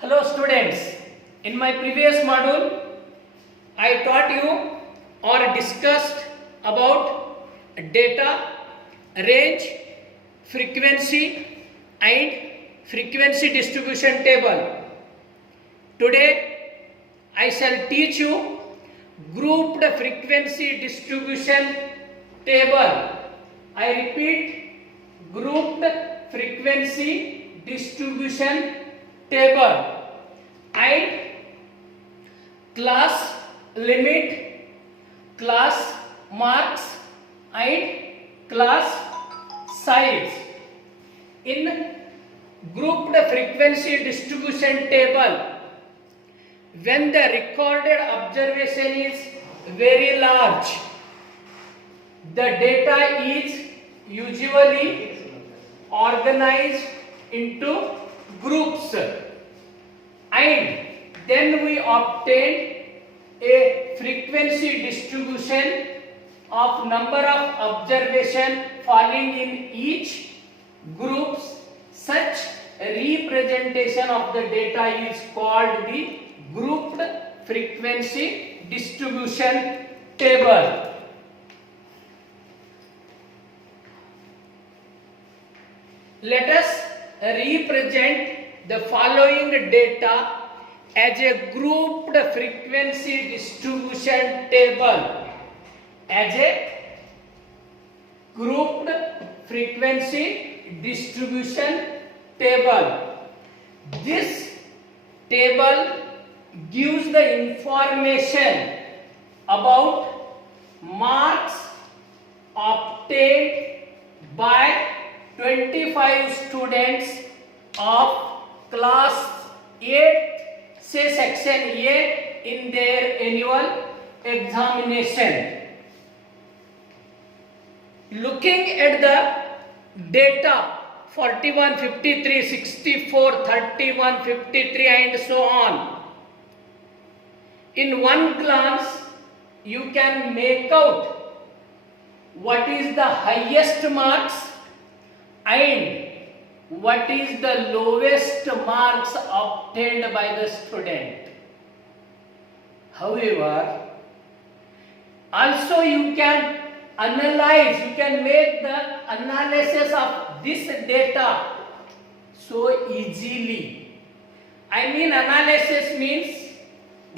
Hello students, in my previous module I taught you or discussed about data, range, frequency and frequency distribution table. Today I shall teach you grouped frequency distribution table. I repeat, grouped frequency distribution table and class limit, class marks and class size. In grouped frequency distribution table, when the recorded observation is very large, the data is usually organized into groups and then we obtain a frequency distribution of number of observation falling in each groups. Such representation of the data is called the grouped frequency distribution table. Let us represent the following data as a grouped frequency distribution table. As a grouped frequency distribution table. This table gives the information about marks obtained by 25 students of class 8, say section A, in their annual examination. Looking at the data 41, 53, 64, 31, 53 and so on, in one glance you can make out what is the highest marks and what is the lowest marks obtained by the student. However, also you can analyze, you can make the analysis of this data so easily. I mean, analysis means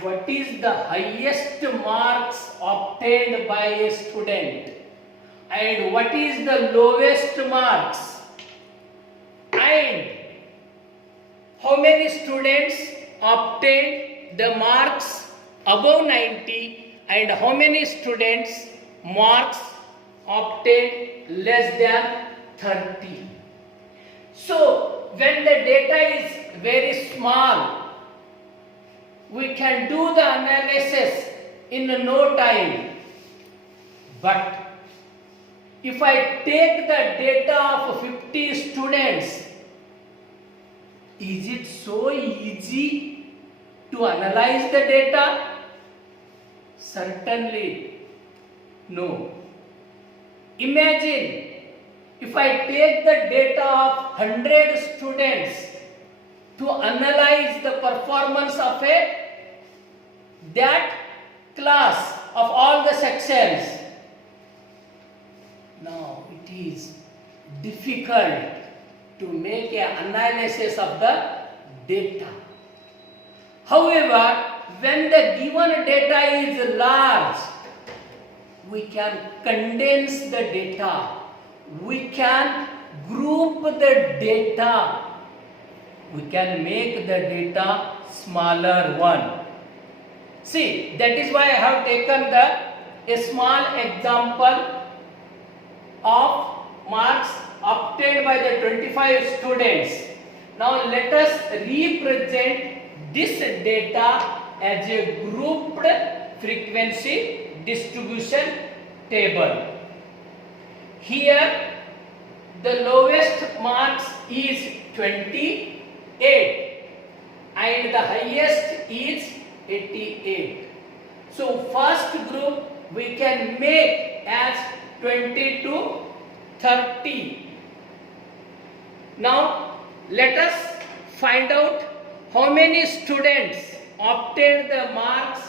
what is the highest marks obtained by a student and what is the lowest marks and how many students obtained the marks above 90 and how many students marks obtained less than 30. So when the data is very small, we can do the analysis in no time. But if I take the data of 50 students, is it so easy to analyze the data? Certainly no. Imagine if I take the data of 100 students to analyze the performance of that class of all the sections. Now it is difficult to make an analysis of the data. However, when the given data is large, we can condense the data. We can group the data. We can make the data smaller one. See, that is why I have taken a small example of marks obtained by the 25 students. Now let us represent this data as a grouped frequency distribution table. Here the lowest marks is 28 and the highest is 88. So first group we can make as 20 to 30. Now let us find out how many students obtained the marks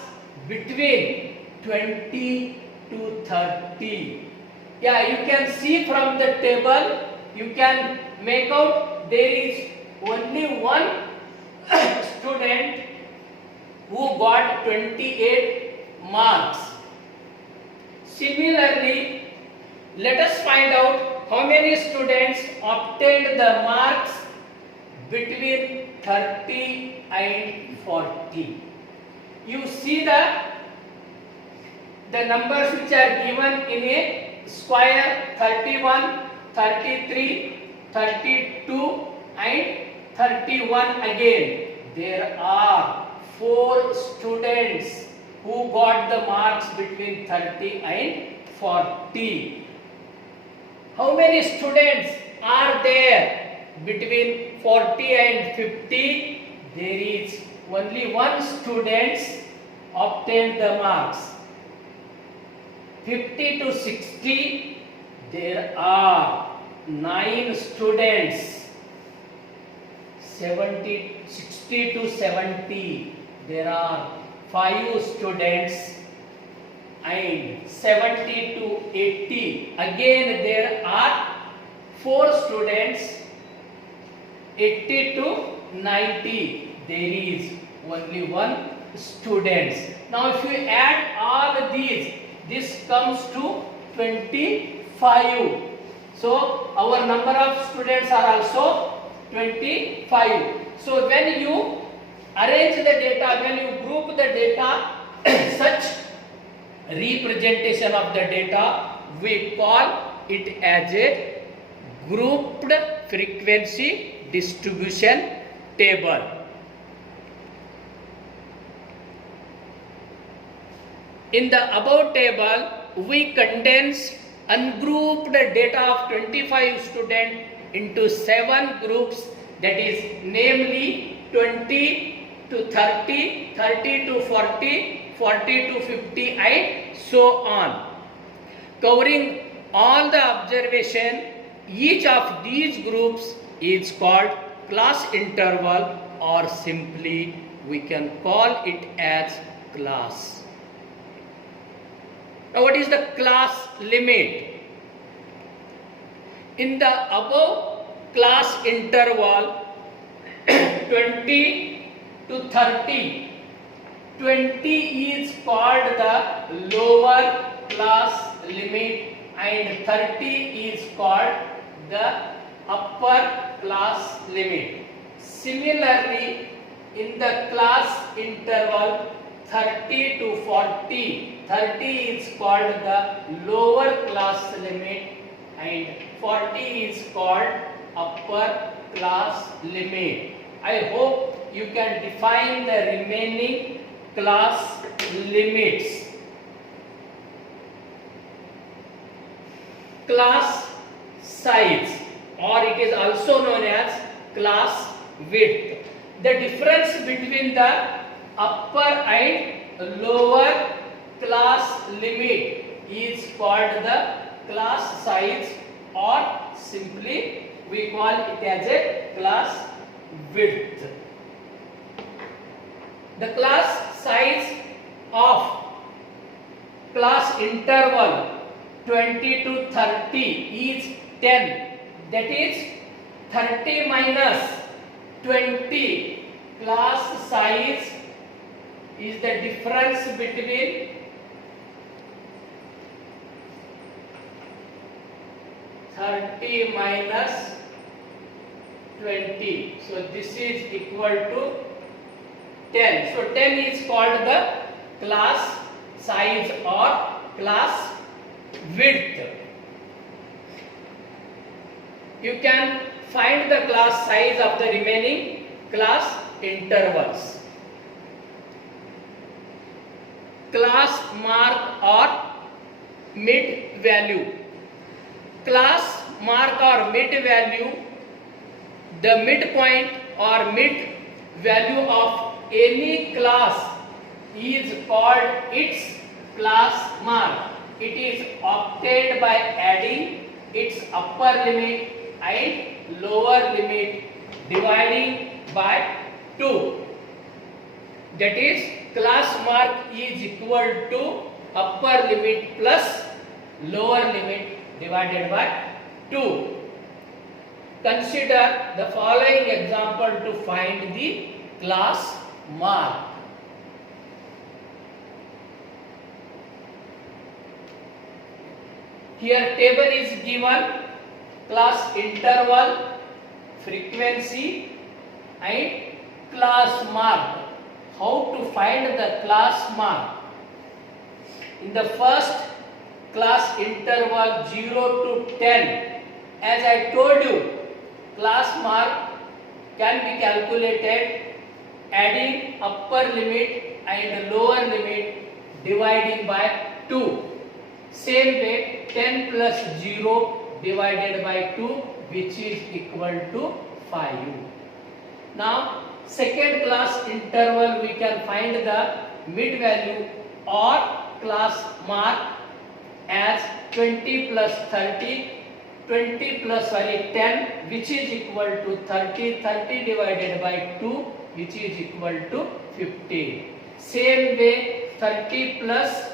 between 20 to 30? Yeah, you can see from the table, you can make out there is only one student who got 28 marks. Similarly, let us find out how many students obtained the marks between 30 and 40. You see the numbers which are given in a square: 31, 33, 32 and 31 again. There are 4 students who got the marks between 30 and 40. How many students are there between 40 and 50? There is only one student obtained the marks. 50 to 60, there are 9 students. 60 to 70, there are 5 students. And 70 to 80, again there are 4 students. 80 to 90, there is only one student. Now if you add all these, this comes to 25. So our number of students are also 25. So when you arrange the data, when you group the data, such representation of the data, we call it as a grouped frequency distribution table. In the above table, we condense ungrouped data of 25 students into 7 groups, that is namely 20 to 30, 30 to 40, 40 to 50 and so on. Covering all the observation, each of these groups is called class interval, or simply we can call it as class. Now what is the class limit? In the above class interval 20 to 30, 20 is called the lower class limit and 30 is called the upper class limit. Similarly, in the class interval 30 to 40, 30 is called the lower class limit and 40 is called upper class limit. I hope you can define the remaining class limits. Class size, or it is also known as class width. The difference between the upper and lower class limit is called the class size, or simply we call it as a class width. The class size of class interval 20 to 30 is 10. That is 30 minus 20. Class size is the difference between 30 minus 20. So this is equal to 10. So 10 is called the class size or class width. You can find the class size of the remaining class intervals. Class mark or mid value. Class mark or mid value, the midpoint or mid value of any class is called its class mark. It is obtained by adding its upper limit and lower limit, dividing by 2. That is, class mark is equal to upper limit plus lower limit divided by 2. Consider the following example to find the class mark. Here table is given, class interval, frequency and class mark. How to find the class mark? In the first class interval 0 to 10, as I told you, class mark can be calculated adding upper limit and lower limit dividing by 2. Same way 10 plus 0 divided by 2, which is equal to 5. Now second class interval, we can find the mid value or class mark as 20 plus 30, 10, which is equal to 30, 30 divided by 2, which is equal to 15. Same way 30 plus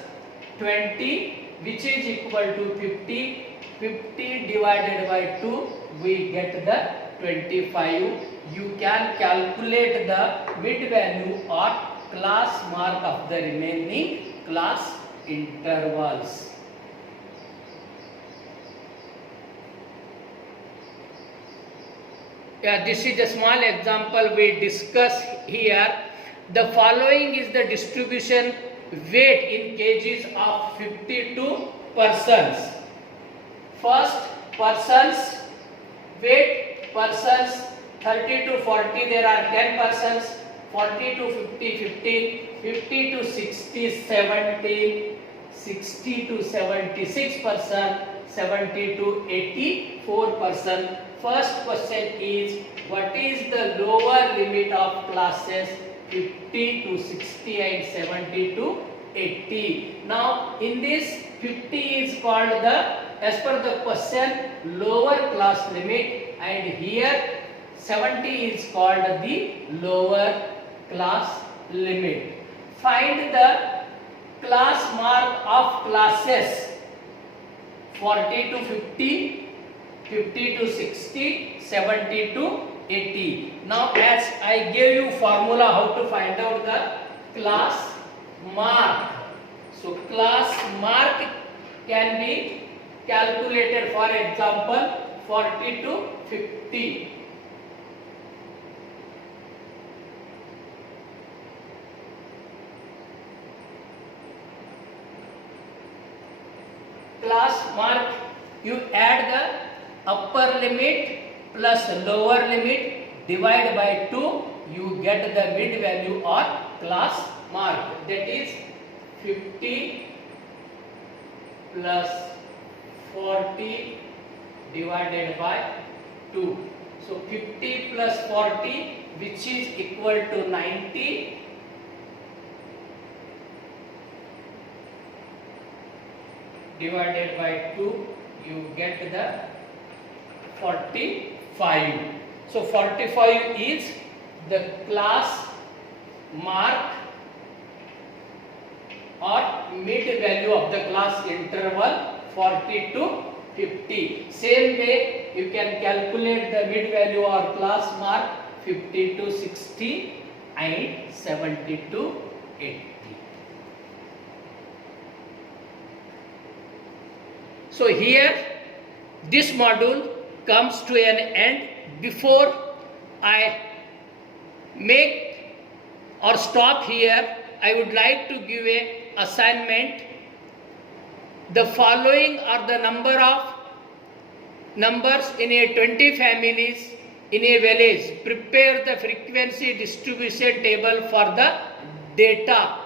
20, which is equal to 50, 50 divided by 2, we get the 25. You can calculate the mid value or class mark of the remaining class intervals. Yeah, this is a small example we discuss here. The following is the distribution weight in kgs of 52 persons. First, persons, weight persons 30 to 40, there are 10 persons, 40 to 50, 15, 50 to 60, 17, 60 to 76 person, 70 to 84 person. First question is, what is the lower limit of classes 50 to 60 and 70 to 80? Now in this 50 is called the, as per the question, lower class limit, and here 70 is called the lower class limit. Find the class mark of classes 40 to 50, 50 to 60, 70 to 80. Now as I gave you formula how to find out the class mark. So class mark can be calculated, for example 40 to 50. Class mark, you add the upper limit plus lower limit, divide by 2, you get the mid value or class mark, that is 50 plus 40 divided by 2. So 50 plus 40, which is equal to 90, divided by 2, you get the 45. So 45 is the class mark or mid value of the class interval 40 to 50. Same way you can calculate the mid value or class mark 50 to 60 and 70 to 80. So here this module comes to an end. Before I make or stop here, I would like to give a assignment. The following are the number of numbers in a 20 families in a village. Prepare the frequency distribution table for the data.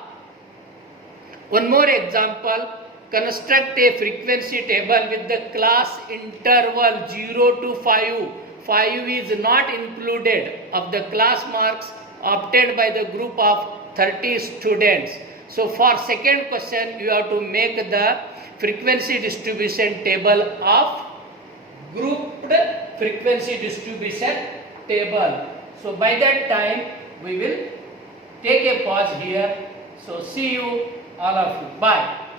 One more example. Construct a frequency table with the class interval 0 to 5. 5 is not included of the class marks obtained by the group of 30 students. So for second question, you have to make the frequency distribution table of grouped frequency distribution table. So by that time, we will take a pause here. So see you all of you. Bye.